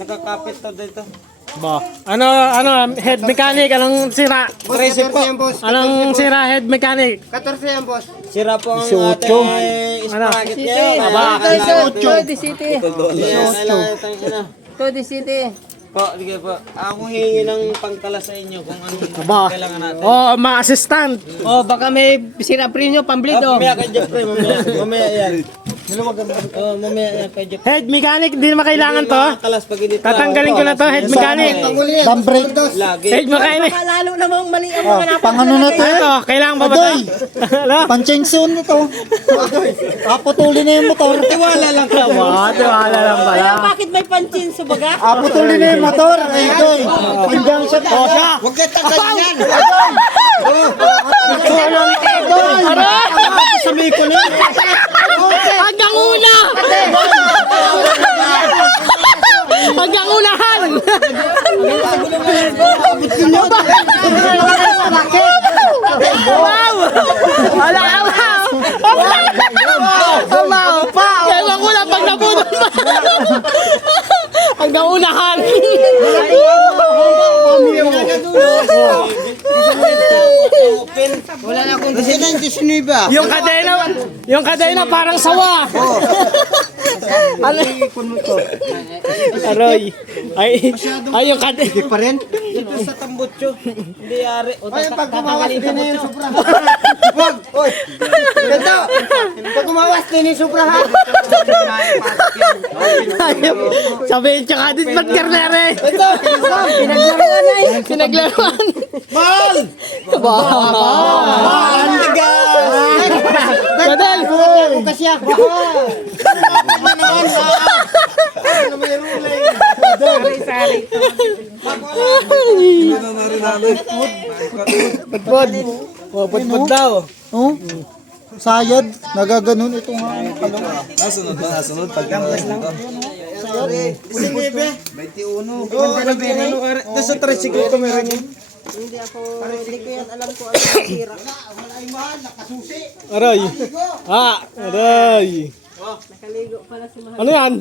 Nakakapit to dito. Ba. Ano, head mechanic, anong sira? 13 po. Anong sira head mechanic? 14 yan, boss. Sira po ang 18. ating sprocket niya. Aba, Todo City. Todo City. Po, sige po. Ako hihingi ng pangtala sa inyo kung anong Aba. kailangan natin. Oh, mga assistant. Oh, baka may sira pre nyo, pambleed oh. Mamaya kay Jeffrey, mamaya yan. Oh, mamaya yan kay Jeffrey. Head mechanic, di naman kailangan to. Kalas pag dito. Tatanggalin ko na to, head mechanic. Dam brake. Lagi. Head mechanic. Lalo namang mali ang mga Pang ano na to? Ito, kailangan ba ba to? Ano? Panchengsun ito. Aputulin na yung motor. Tiwala lang ka. Tiwala lang ba? Kaya bakit may panchin sa baga? Aputulin na yung motor. Ay, Doy. Hanggang siya. Oh, siya. Huwag kayo tanggalin yan. Sa Miko na. Hanggang una! Hanggang unahan! Wow! Wala ka wow! Ewan ko lang pag nabunod pa. Hanggang unahan! Wala na akong kasi nang disiniba. Yung kadena parang sawa. Ano? Aroy. Ay yung kadena. Pa rin? Ito sa tambutso. Hindi yari. Ay, pag gumawas din na yung supra. Wag! Oy! Ganto! Pag gumawas din yung supra ha! Sabihin tsaka din ba't karnere? Ito! Pinaglaruan na eh. Pinaglaruan. Mahal! Mahal! Badal! Kasya! Putpod. Oh, putpod daw. Oh? Sayad, nagaganon ito nga. Nasunod ba? Nasunod? Pagkakas lang. Sige, 21. Ito sa tricycle ko meron yun. Hindi ko yan alam ko ano ang sira. Aray. Aray. Nakaligo pala si Mahal. Ano yan?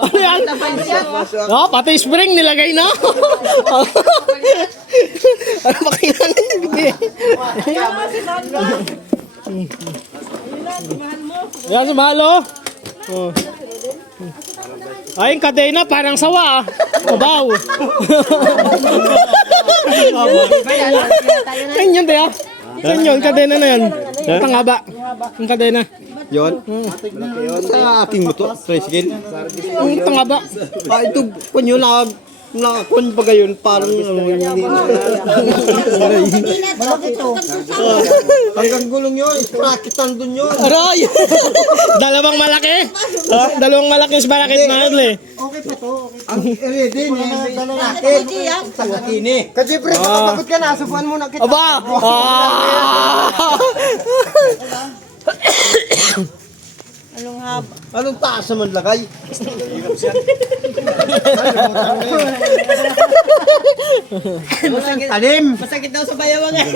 Ano yan? Oh, pati spring nilagay na. Ano ba kailangan nilagay? Yan si Malo. Oh. Ay, yung kadena parang sawa. Mabaw. Yan yun, Tia. Yan yun, kadena na yan. Pangaba. Yung kadena. Yun? Sa aking motor, tricycle. Yung tangaba. Ito, kunyo nakakun pa gayon, parang hindi na. Malaki to. Hanggang gulong yun, sprocket nandun yun. Aray! Dalawang malaki. Dalawang malaki yung sprocket na yun eh. Okay pa to. Ang ready, sa latini. Kasi pre, kapagod ka na, subuan mo na kita. Aba! Anong haba? Anong taas naman lagay? Talim! Masakit daw sa bayawang eh.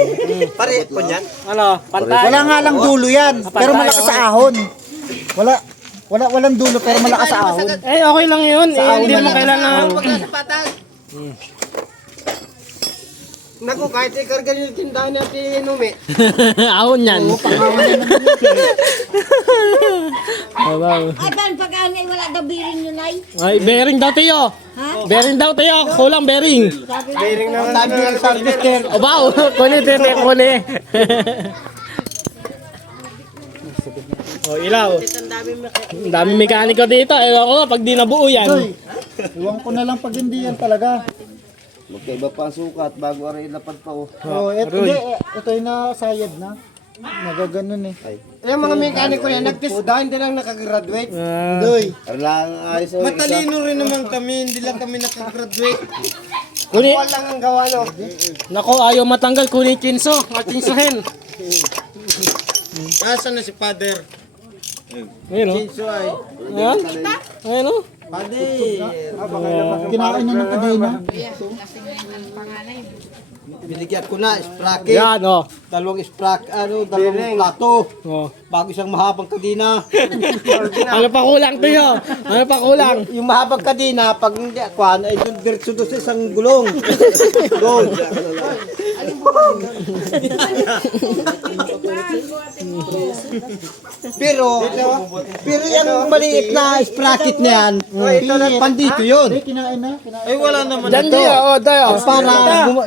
Pare, po niyan? Ano? Pantay? Wala nga lang dulo yan, pero malakas sa ahon. Walang dulo pero malakas sa ahon. Eh, okay lang yun. Eh, hindi mo kailangan. Naku, kahit ikargan yung tindahan natin Numi. Ahon yan. Abaw. Ay, ban, pag angay, wala daw bearing yun ay. Ay, bearing daw tayo. Bearing daw tayo. Kulang bearing. Bearing naman tabi ng service. Abaw. Kuni, tete, kuni. Oh, ilaw. Ang daming mekaniko dito. Ewan ko nga pag di nabuo yan. Iwan ko na lang pag hindi yan talaga. Magkaiba pa ang sukat bago aray lapad pa oh. Oh, ito yung nasayad na. Nagaganon eh. Yung mga mekaniko yan, nag-test daw, hindi lang nakagraduate. Doy. Matalino rin naman kami, hindi lang kami nakagraduate. Kuni. Walang ang gawa no. Nako, ayaw matanggal. Kunin chinso. Machinsohin. Nasaan na si Father? Ayun o. Chinso ay. Ayan. Ayun o. Kinain na ng kadena. Binigyan ko na, sprocket. Yan, oh. Dalawang dalawang plato. Oh. Bago isang mahabang kadina. Ano pa kulang to yun? Ano pa kulang? Yung mahabang kadina, pag hindi akuan, ay doon diretso doon sa isang gulong. Doon. pero yung maliit na sprocket na yan, pandito yun. Kinain na. Ay, wala naman Diyan ito. niya, oh, dayo. Para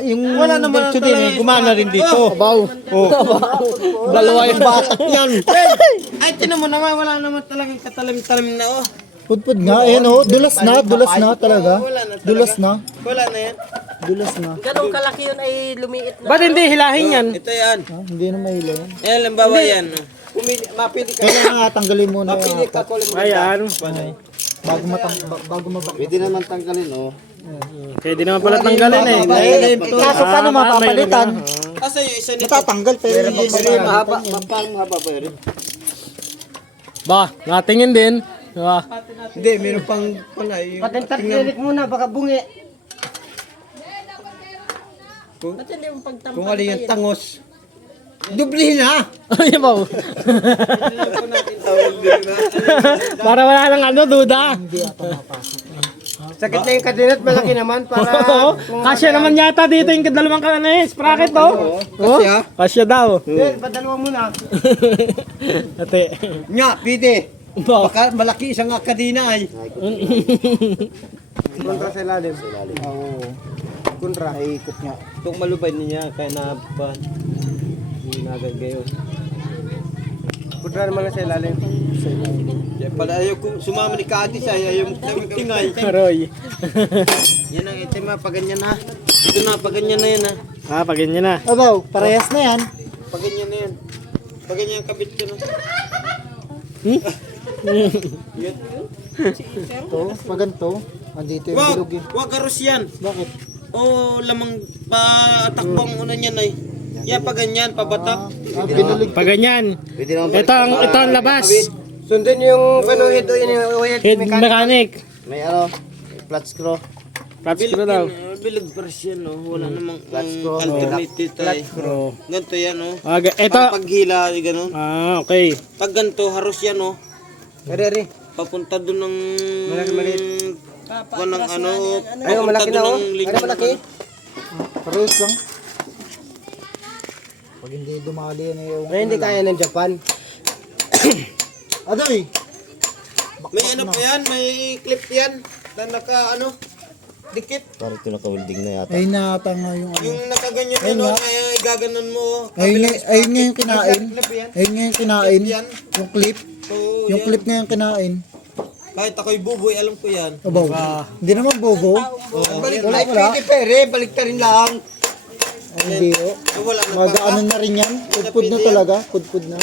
yung wala naman diretso din, gumana rin dito. Baw. Dalawa yung Batak yan. Ay, tinan mo naman, wala naman talagang katalim-talim na, oh. Pudpud nga. Ayan oh. Dulas na talaga. Wala na talaga. Dulas na. Wala na yan. Dulas na. Ganong kalaki yun ay lumiit na. Ba't hindi hilahin yan? Ito yan. Hindi na mahilaw. Eh, limbawa yan. Mapili ka. Kailangan nga tanggalin muna yung Mapili ka apat. ko lang. Ayan. Bago mabak. Pwede naman tanggalin, oh. Pwede naman pala tanggalin eh. Kaso paano mapapalitan? Kasi yung isa nito. Matatanggal pero hindi Mahaba pa rin. Ba, natingin din. Diba? Hindi, meron pang pala. Patentat muna, baka bungi. Ba't hindi mo pagtampak Kung alin yung tangos. Dublihin na! Ay, baw. Para wala lang ano, duda. Sakit na yung kadinat, malaki naman para... Kasya naman yata dito yung dalawang sprocket to. Oh, Kasya? kasya daw. Padalawa muna. Ate. Nga, pide. Ba. Baka malaki isang kadina ay. kontra sa ilalim. Oo. Kontra. Ay ikot nga. Itong malubay niya, kaya na pa. Nagagayon. Kontra naman sa ilalim. Kaya pala ayaw kung sumama ni Kadis ay ayaw mo tingay. Roy. Yan ang itim, ha. Paganyan, ha. Ito na, paganyan na yan, ha. Ah, pag ganyan na. Abaw, parehas na yan. Paganyan na yan. Paganyan yung kabit ko, no. Ito, paganto. Andito yung Wag, bilog eh. wag aros yan. Bakit? O, lamang patakbang una niyan ay. Yan, paganyan, pabatak. Binulig. Pag ganyan. Ito ang labas. Sundin yung ito yung Head mechanic. May ano, flat screw. Flat screw daw. Bilog brush yan, no. Wala namang alternative tayo. Screw. Ganito yan, no. Ah, ito. Paghila, gano'n. Ah, okay. Pag ganito, haros yan, no. Ari. Papunta doon ng... Maliit. Kung ng ano, Ayaw, malaki na, oh. linya. malaki. Parehas lang. Pag hindi dumali yan eh. Ay, hindi kaya ng Japan. Adoy! May ano pa yan, may clip yan. Na naka, ano, dikit. Ayun na ata nga yung ano. Yung nakaganyan Ayun ano, nga. ay gaganon mo. Ayun nga yung kinain. Clip yan. Ayun nga yung kinain. Yan. Yung clip. So, Yung yan. clip nga yung kinain. Kahit ako'y buboy, alam ko yan. Abaw. Hindi naman bobo. Balik Wala, na, wala. pwede pere, balik ka rin lang. Hindi oh. So, wala na pa. Mag-ano na rin yan. Pudpud na talaga. Pudpud na.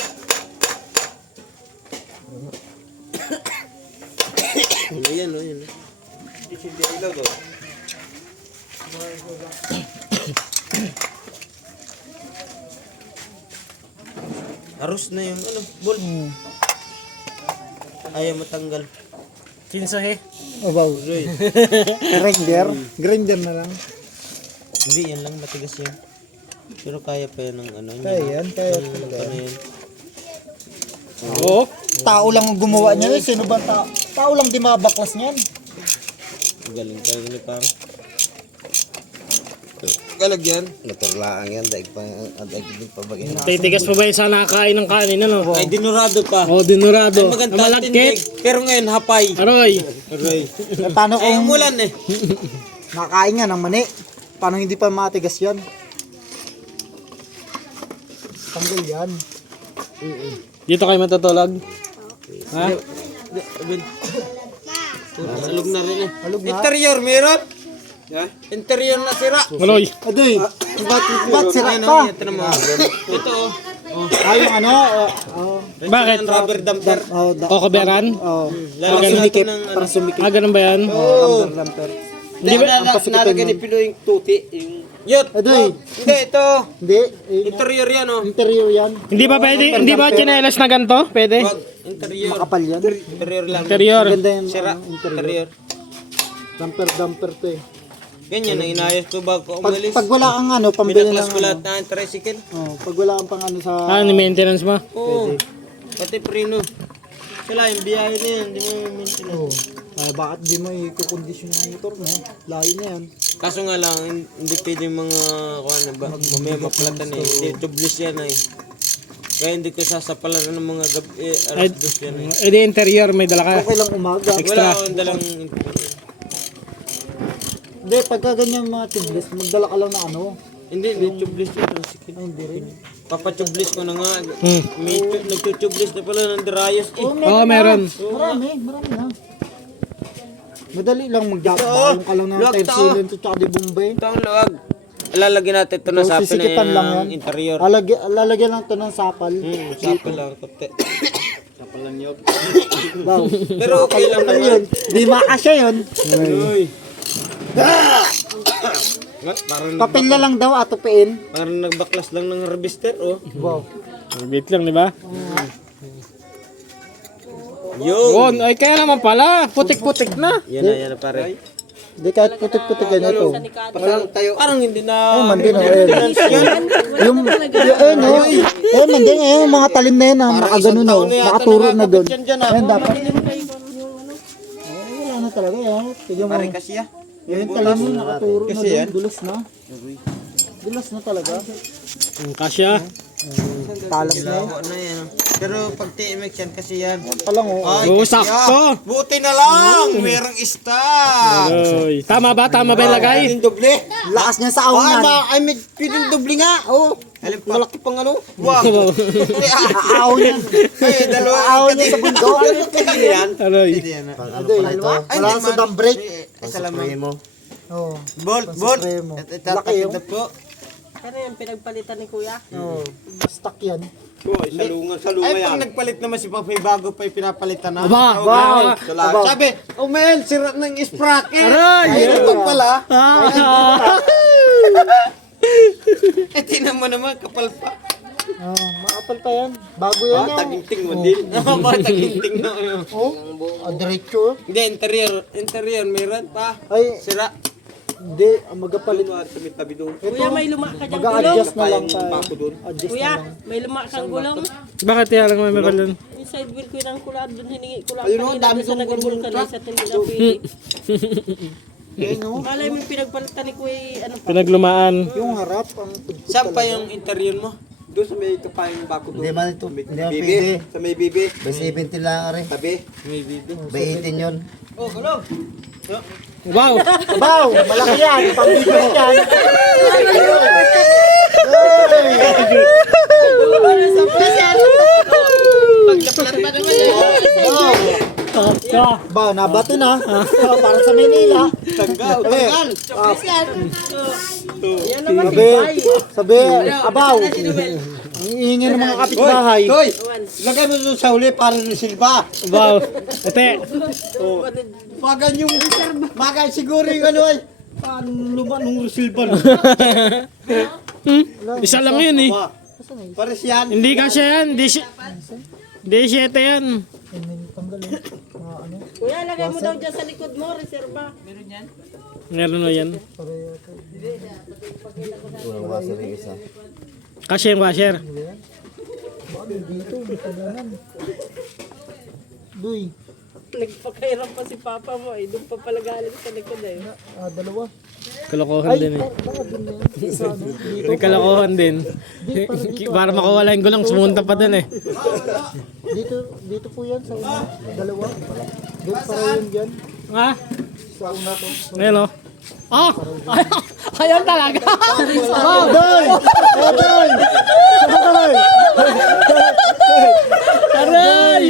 Ayan, o, yan. Aros na yung ano, ball. Ayaw matanggal. Kinsohe. Abaw. Grinder. Grinder na lang. Hindi, yan lang, matigas yan. Pero kaya pa yan ng ano. Kaya yan. Kaya Ng talaga. ano yan. Oh. Tao lang ang gumawa niya. Eh. Sino ba tao? Tao lang di mabaklas niyan. Galing talaga ni pare. Galag yan. Naturlaang yan, daig pa bagay. Titigas pa ba yung sa nakakain ng kanin, ano? Ay, dinurado pa. Oh, dinurado. Ay, maganda Malagkit. tindig. Pero ngayon, hapay. Aroy. Aray. Eh, paano Ay, kung umulan eh. nakain nga ng mani? Paano hindi pa matigas yan? Tanggal yan. Dito kayo matutulog? Ha? Alog na rin eh. Alog na. Interior, meron? Interior na sira. Aroy. Adoy, ba't sira Ayun, pa? ito naman. Ito oh. Ah, yung ano? Bakit? Yung rubber damper. Kokoberan? Lalagyan natin ng ano. Ah, ganun ba yan? Damper. Hindi ba nalagyan ni Pilo yung tuti, yung Yut! Adoy. Hindi, ito. Hindi. Interior yan, oh. Interior yan. Hindi ba pwede? Hindi ba chinelas na ganito? Pwede? Wag, interior. Makapal yan. Interior lang. Interior. Maganda yan. Sira, interior. Dumper to eh. Ganyan ang inayos ko bago Pag, umalis. pag wala kang ano, pambili Pinaklas ng ko lahat ng tricycle. pag wala kang pang ano sa... Maintenance mo? Oo. Pati preno. Sila, yung biyahe na yan. Hindi mo maintenance. Ay, bakit di mo i-kondisyon yung motor mo? Layo na yan. Kaso nga lang, hindi pwede yung mga, kung ano ba, mamaya maplatan eh. Hindi, tubeless yan eh. Kaya hindi ko sasapalan ng mga gabi, alas dos yan eh. Eh di interior, may dala ka. Okay lang umaga. Wala akong dalang interior. Hindi, pagka ganyan mga tubeless, magdala ka lang na ano. Hindi, tubeless yung tricycle. Ay, hindi rin. Papatubeless ko na nga. May nagtutubeless na pala ng Darius eh. Oo, meron. Marami na. Madali lang magdakbang ka lang ng Luwag type to. cylinder to tsaka di Bombay. Ito ang luwag. Lalagyan natin ito na So, sapin sisikipan lang na yan. yung interior. Lalagyan lang to ng sapal. Sapin lang. Kapte. Wow. Pero okay lang Ano naman. yun? Di makasya yun. Uy. Parang, Papel na lang daw atupiin. parang nagbaklas lang ng harvester, oh. Wow. Bit lang, di ba? Yun. Yun, ay kaya naman pala. Putik-putik na. Yan na pare. Di kahit putik-putik ganito. Parang hindi na... Mandi na eh. Yung no. Mandi na yung mga talim na yan na nakagano na. Nakaturo na doon. Ayun dapat. Wala na talaga yan. Tignan mo. Pare kasi ah. Yung talim mo nakaturo na doon. Dulas na. Dulas na talaga. Ang kasya. Talas na yan. Ano yan? Pero pag TMX yan kasi yan. Palang oh. Ay, Oo, kasi sakto. buti na lang. Merong stock. Oy. Tama ba? Tama ba yung lagay? Yung doble. Lakas niya sa Ay, aunan. ay may pwedeng doble nga. Oh. Malaki pang ano. Wow. Aaw niya. Ay, dalawa. Aaw niya sa bundok. Pwede yan. Aroy. Ay, Wala sa dump brake. Kasalaman mo. Oh. Bolt. Supremo. Laki yun. Ito po. Ano yung pinagpalitan ni Kuya? Oh. Stock yan. Ay, pag nagpalit naman si Papay bago pa pinapalitan na. Aba, Wow. Sabi, oh man, sira ng sprocket. Aray! Ay, ito pala. Ah. Eh, tinan mo naman, kapal pa. Oh, maapal pa yan. Bago yan yan. Taginting mo din. Bakit taginting na? Oh. Diretso. Hindi, interior, meron pa. Ay, Sira. hindi. Magapalit. Tabi doon. Kuya, may luma ka dyan gulong. Mag-a-adjust na lang tayo. Adjust na Kuya, lang. may luma kang gulong. Bakit kaya lang may meron? Yung side wheel ko yung kulad doon, hiningi ko lang. Ayun, dami sa nagulong ka na sa tindi na pwede. Malay mo yung pinagpalitan ni Kuya, ano pa. Pinaglumaan. Yung harap, ang Saan pa yung interior mo? Doon sa may kapayang bako doon. Hindi man ito. Hindi man Bibi. pwede. Sa may bibi. By 70 lang rin. Tabi. May bibi. By 18 yun. Oh, gulong. Wow. Baw! Malaki yan! Pambibig yan! Pagkaplat pa naman yan. Baw, nabato na. Para sa Manila. Tanggal. Yan naman, Sabi, abaw. Ang iingay ng mga kapitbahay. Hoy! Lagay mo doon sa huli para ni Silva. Wow. Ate. Magan yung... Magan siguro yung ano ay... Paano luman nung Silva? Isa lang yun eh. Pares yan. Hindi kasi yan. Di 7 yan. Kuya, lagay mo daw dyan sa likod mo, reserva. Meron na yan. Walang washer yung isa. Kasi yung washer. Duy, Nagpakairam pa si Papa mo eh. Doon pa pala galing sa likod eh. dalawa. Kalokohan din eh. Baka dun na yan. Isa, ano? Dito. May kalokohan din. Para makawala yung gulong, sumunta pa dun eh. Dito po yan sa una. Dalawa. Doon para yun dyan. Ha? Sa una ko. Ngayon o. Oh! Ayaw talaga! Oh, Doy! Oh, Doy! Doy! Aray!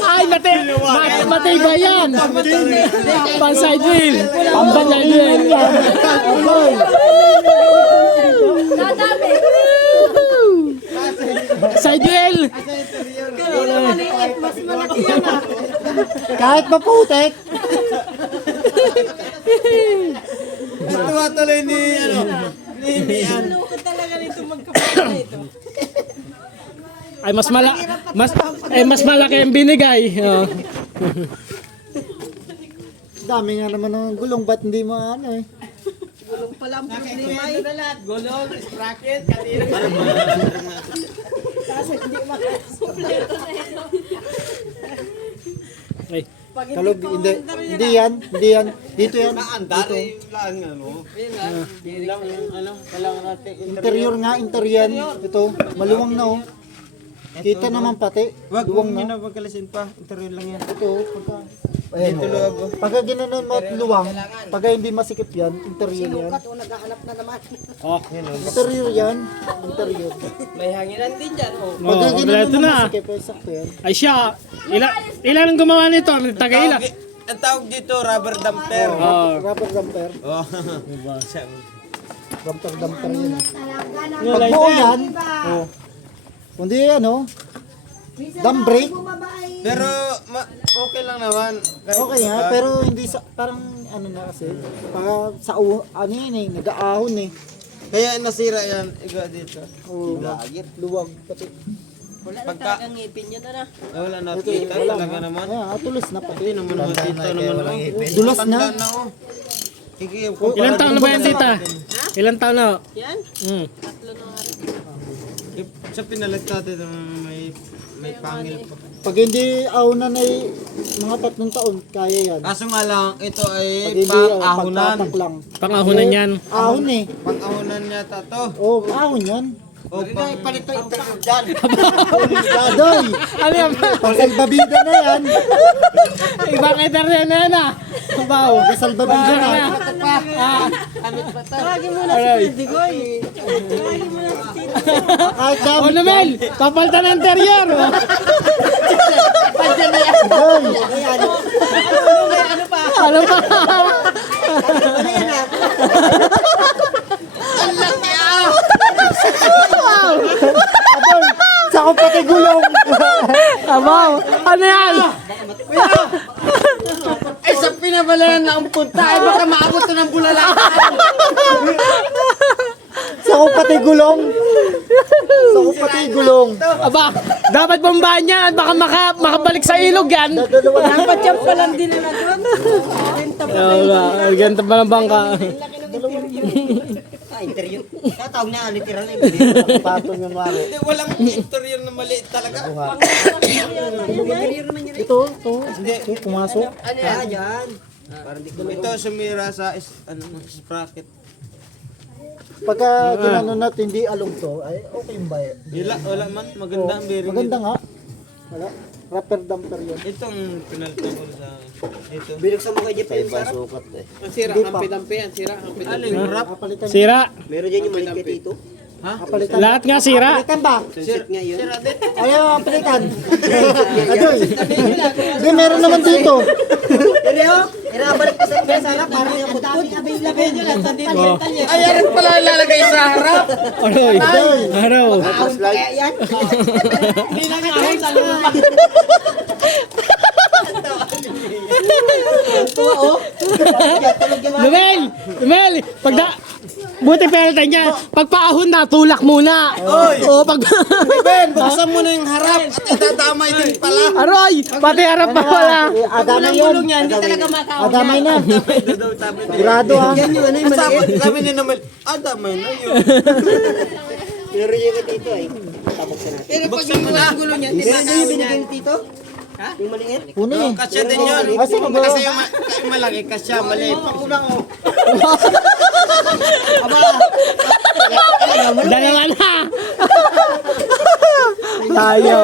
Ay, matay ba yan? Pang side wheel. Pang side wheel. Doy! Side wheel. Mas malaki yan ah. Kahit maputek. Tuwa tuloy ni Loko talaga nito magkapatid na ito. Ay mas malaki ang binigay. Oh. Dami nga naman ng gulong, ba't hindi mo ano eh? Gulong pala ang problema eh. Gulong, sprocket, kanina. Kasi hindi makasumpleto na ito. Ay, Pag Kalog, hindi yan. Dito yan. Andar eh, lang ano. lang yung ano, kailangan natin Interior nga, interior yan. Ito, maluwang na oh. Kita naman pati. Wag Luwang mong na. ginapagkalasin pa, interior lang yan. Ito, ayan oh. Pagka ginanon mo at luwang, pagka hindi masikip yan, interior yan. Ito, naghahanap na naman. oh. Interior yan. Interior. may hanginan din dyan. Oh. Pagka Oh, ginanon kompleto mo na. masikip, ay sakto yan. Ay siya, ilan ang gumawa nito? Taga-ilan? Ang tawag dito, rubber damper. Oh. Rubber damper. Oh. Damper yan. Yung Pag lighter. buo yan, oh. Kundi ano, dam brake. Pero okay lang naman. Okay ha, pero hindi sa, parang ano na kasi, para sa ano yun eh, nag-aahon eh. Kaya nasira yan, iga dito. Oh, luwag pati. Wala na Pagka- talagang ngipin yun na. Wala na kita talaga naman. Ayan, tulos na pati. Hindi naman naman dito naman. Dulas na. Tanda na oh. Ilan taon na ba yan, tita? Ilan taon na? Yan, Hmm. tatlo na nga rin. Sa pinalit natin may pangil pa. Pag hindi ahonan ay mga 3 taon, kaya yan. Kaso nga lang, ito Pag ay hindi pang-ahunan. pagtatak lang. Pangahunan yan. Ahon eh. Pang-ahunan yata to. Oh, ahon yan. O pang... Palito interior dyan. Dadoy, Ano yan? pagsalbabida na yan. Ibang internet na yan ah. Baw. Pagsalbabida na. Tawagin mo na si Pindigoy. Tawagin mo na si Tito. Kahit dami. Ano Mel? Papalta ng interior. Dadoy. Ano pa? Ano pa? Dadoy, sa akong pati gulong. Abaw. Ano yan? Ay, sa pinabalayan na ang punta, ay baka maabot na ng bulala. Sa akong pati gulong. Sa akong pati gulong. Aba, dapat bombahan yan. Baka makabalik sa ilog yan. Dapat yan palang din na doon. Benta pa Aba, ganito pa ng bangka. Interior. Tatawag na, literal na Patong yung mali. Hindi, walang interior na maliit talaga. Ito, pumasok. yan. Ito sumira sa sprocket. Pagka ginano natin hindi along to, ay okay yung bayan. Wala man, maganda ang bearing. Maganda nga. Wala. Rubber damper yun. Itong pinalitan ko sa ito. Bilang sa mga Jeep yung sarap. Sira, hampi-dampi yan. Sira, Aling wrap. Kapalitan. Sira. Meron dyan yung maliit dito. Kapalitan. Lahat nga sira. Kapalitan ba? Sunset nga yun. Ayaw, kapalitan. Adoy. Hindi, meron naman dito. Pero, irabalik ko sa sarap para yung kutput. Sabihin nyo lang, sandin palitan niya. Ay, yan pala ilalagay sa harap. Aroy. Araw. Kaya yan. Hindi na nga ako sa lupa. Lumel, buti pelitan niya. Pagpaahon na, tulak muna. Oo, pag... Ben, buksan mo na yung harap at itadamay din pala. Aroy, pati harap pa wala. Adamay yun. Yan, hindi talaga makaon. Adamay na. Daw tabi na. Grado ha. Yan yung ano yung maliit. Sabi ni naman, damay na yun. Pero yung dito ay tabok sa natin. Pero pag yung mga gulo niya, hindi Meron dyan yung makaon binigay yan. ni Tito? Ha? Yung maliit? Puno eh. Kasya din yun. Ay, sino ba? Kasi yung malaki, kasya, maliit. Dalawa na. Tayo.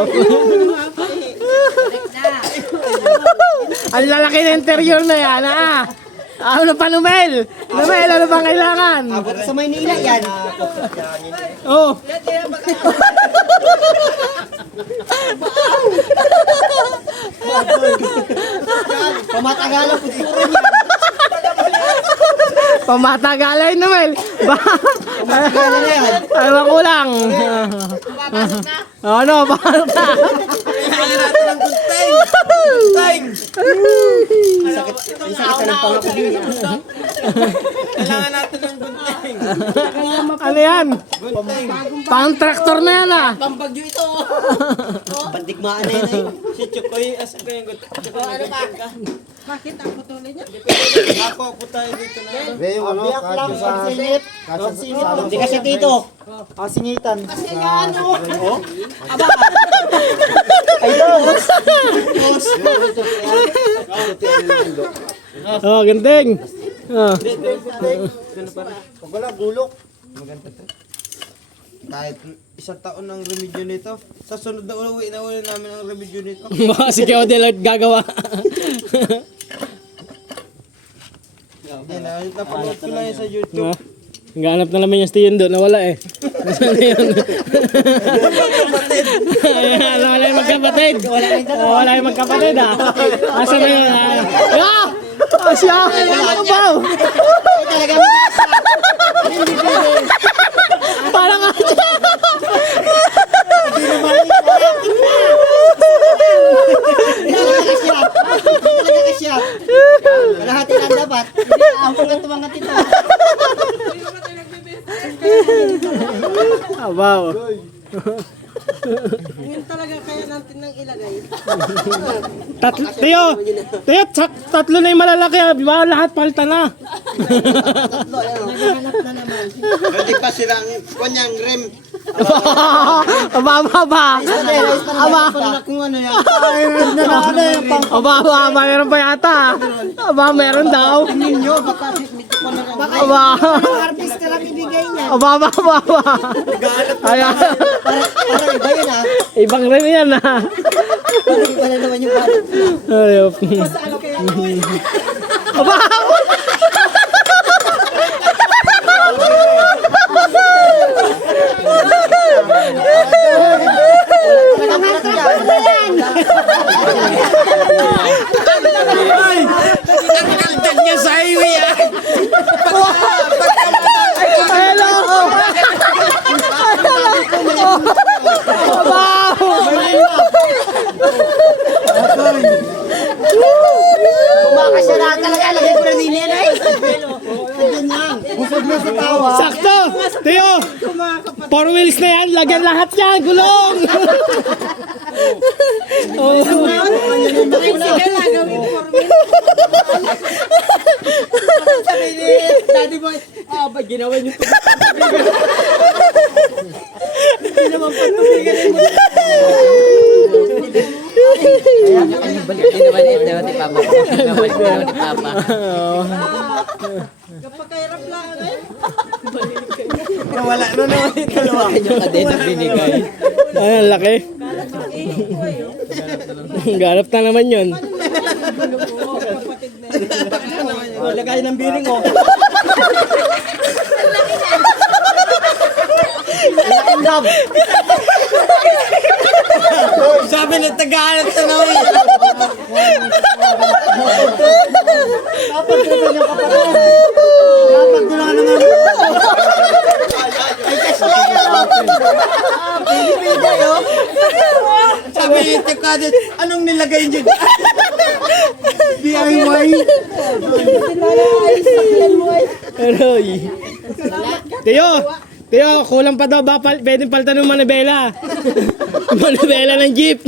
Ang lalaki ng interior na yan, ah. Ano pa, Lumel? Lumel, ano bang kailangan? Abot sa Maynila yan. Oh. Pamatagalan po siguro niya. Pamatagalan, Lumel. Pamatagalan na yan. Ano ko lang? Ano, paano na? Kailangan natin ng good time. Sakit ka ng pangako din. Kailangan natin ng gunting. Ano yan? Gunting. Pang traktor na yan ah. Pambagyo ito. Pandigmaan na yun eh. Si Chukoy, asa ko yung gunting. Chukoy, may gunting ka. Bakit ang putulin niya? Ako po tayo dito na. Hindi, yung ano, Biyak lang, kasya sa... singit. Hindi kasi dito. Singitan. Oh, gandeng. Oh. Wala, gulok. Kahit isang taon ng remedyo nito, sa sunod na uwi namin ang remedyo nito. Baka si Keodel at gagawa. Hindi na, napanood ko lang yun sa YouTube. Oh. Ganap na naman yung Steven doon, nawala eh. Nasaan na yun? Ayan, wala yung magkapatid. Wala yung magkapatid ah. Asa na yun ah? Ah! Siya! Ano ba? Parang nga siya! Talaga kasi yan. Kalahati lang dapat. Ako nga tumangat ito. Ah, wow. Ngayon talaga kaya natin nang ilagay. Teo, tatlo na yung malalaki ah. Baka lahat palta na. Naghahanap na naman. Hindi pa silang kanyang rim. Aba. Kung ano yan. Aba, mayroon pa yata. Aba, meron daw. Ninyo, baka medyo ko na lang. Aba. Harvest ka lang ibigay niya. Aba. Ayan. Parang iba yun ah. Ibang rin yan ah. Parang iba na naman yung parang. Ayop. Saan kaya? Aba. Nagdagdag niya sa highway ah! Hello. Kumakasya na talaga. Lagay ko na din yan eh. Andyan lang. Busog na sa tawa. Sakto. Teo. 4 wheels na yan. Lagyan lahat yan. Gulong. Sige lang, gawin for me. Sabi ni Daddy Boy, ba't ginawa niyo ito? Hindi naman patubigan yung mga. Kapag kahirap lang eh. Wala na naman yung dalawa. Ay, ang laki. Ganap na naman yun. Lagay ng biling oh. Sabi na taga-alat na naman. Dapat ko yung kapatid. Dapat ko na naman. Ay, kasi pinipigay oh. Sabi ni Tikadit, anong nilagay niyo? DIY. Aroy. Teo, kulang pa daw ba pwedeng paltan ng manibela? Manibela ng jeep.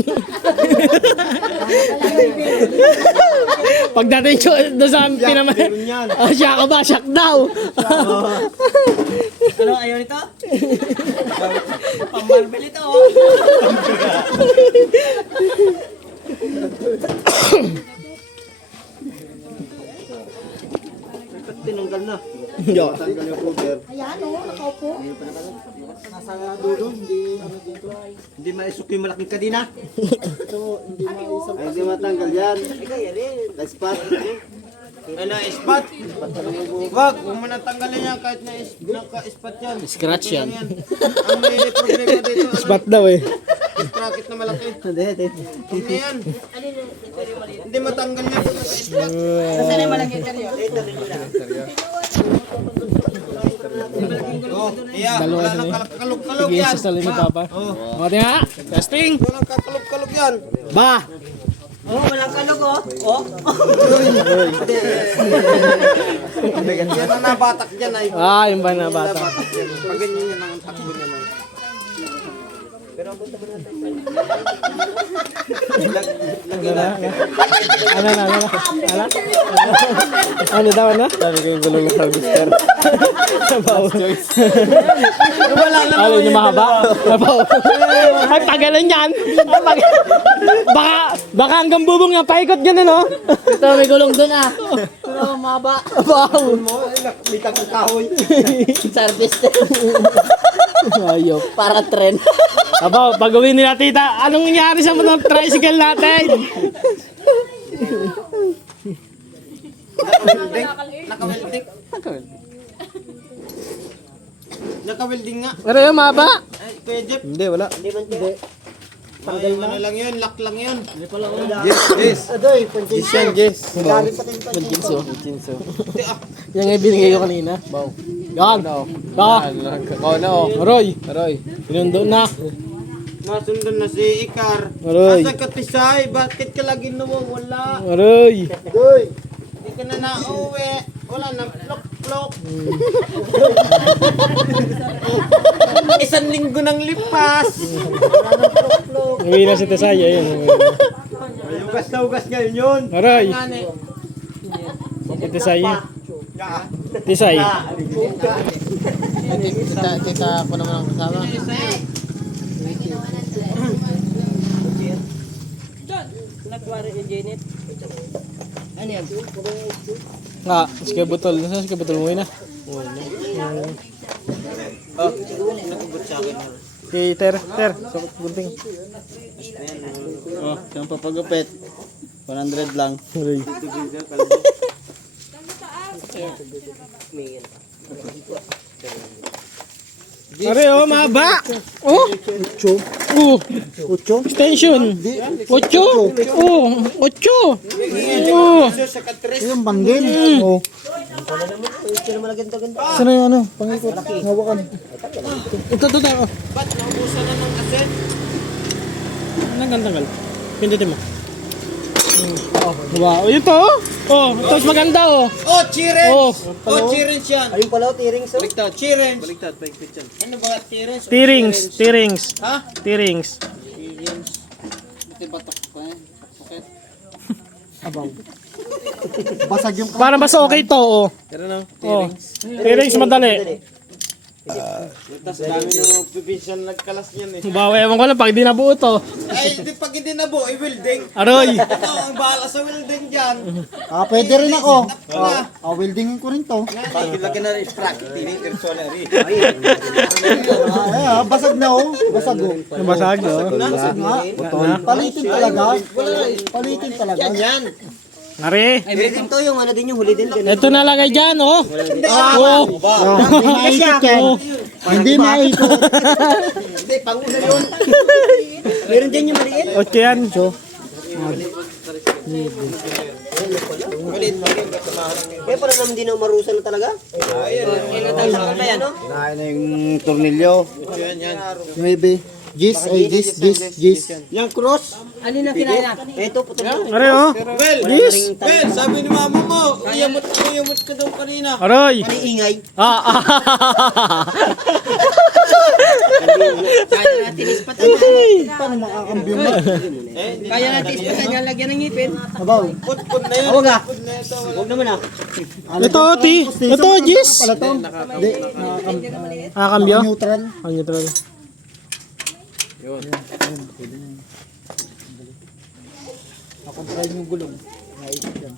Pagdating doon sa pinamay. Oh, siya ka ba? Siyak daw. Ano, ayaw nito? Pambarbel ito oh. Tinanggal na. Yo. Ayan o, nakaupo. Nasa dulo, hindi maisok yung malaking kadina. Ay, hindi matanggal yan. Na-spot. Ay, na-spot. Wag mo na tanggalin yan kahit naka-spot yan. Scratch yan. Ang may problema dito, Spot daw eh. sprocket na malaki. Hindi. Huwag na yan. Hindi matanggal yan kung naka-spot. Saan yung malaki karyo? Oh, iya, wala nang kalog-kalog Sige, yan. sa salin ni Papa. O, nga. Testing. Walang kakalog-kalog yan. Ba! Oh, walang kalog oh. Oh. Yan ang nabatak dyan ay. Ah, yung ba na bata? Nabatak yan. Pag ganyan yan ang takbo niya ay. Ano daw na? Sabi ko yung gulong ng harvester. Nabaw. Ano yung mahaba? Nabaw. Ay, pagalan yan. Ay, baka hanggang bubong niya, paikot ganun, no? Ito, may gulong dun, ah. Ito, mahaba. Wow. Litang ng kahoy. Service. Ayop. Para tren. Abaw, pag-uwi nila tita, anong nangyari sa mga tricycle natin? Naka-welding nga. Pero yung mahaba. Ay, Kuya Jeff. Hindi, wala. Ay, ano lang yun, lock lang yun. Adoy, Yes, yan, yes. Jinso. Yan nga yung binigay ko kanina. Baw. Yan. Yan. Aroy. Pinundo na. Masundan na si Ikar. Aroy. Asa ka Tisay? Bakit ka lagi nawawala? Aroy. Hindi ka na nauwi. Wala na plok-plok. Isang linggo nang lipas. Uwi na si Tesay. Ayun. Ugas na ugas ngayon yun. Aroy. Si Tesay. Tesay. Tita ako naman ang kasama. Nagwari ni Janet. Nga, si Kabutol. Nasaan si Kabutol mo yun na? Oh, nakabot sa akin. Ter. Sakot gunting. Oh, yung papagupit. 100 lang. Aroy. Aray, oh, mahaba. Oh. Oh. Extension. 8. Oh. 8. Oh. Yung banggin. Oh. Sana yung ano, pangikot. Hawakan. Ito. Ba't naubusan na ng aset? Tanggal. Pindutin mo. Wow, ito oh. Oh, tapos maganda oh. Oh, Chirens! Oh. Oh, Chirens yan. Ayun pala, tiring sa. Baliktad, Chirens. Baliktad, yan. Ano ba, Chirens? T-rings. Ha? T-rings. Basag yung Para mas okay to oh. Tara na, Oh. T-rings madali. Tapos dami ng pipinsan nagkalas yan eh. Bawa, ewan ko lang pag di nabuo to. Ay, di pag hindi nabuo, i-welding. Aroy. Ito, ang bahala sa welding dyan. pwede rin ako. Weldingin ko rin to. Lagi na rin sprocket. Tiring personary. Basag na oh. Basag oh. Basag oh. Basag nga. Palitin talaga. Palitin talaga. Yan. Ari. Meron to yung ano din yung huli din. Ito nalagay dyan oh. Oh. Hindi maikot yan. Hindi maikot. Hindi, pang-una yun. Meron din yung maliit. 8 yan. So. Kaya para naman din na umarusan na talaga. Kailan tayo sa yan, no? Kinain na yung tornilyo. Maybe. Gis. Yung cross. Ano na kinain na? Ito, putol na. Ari oh. Yes. Well, sabi ni mama mo, uyamot ka daw kanina. Aroy. Ano yung ingay? Kaya natin ispatan yan. Paano makakambyo mo? Kaya natin ispatan yan, lagyan ng ngipin. Abaw. Put na yun. Huwag ah. Put na ito. Huwag naman ah. Ito, Ito, Gis. Pala to. Hindi. Kambyo? Neutral. Neutral. Nakontrol yung gulong. Naikot yan.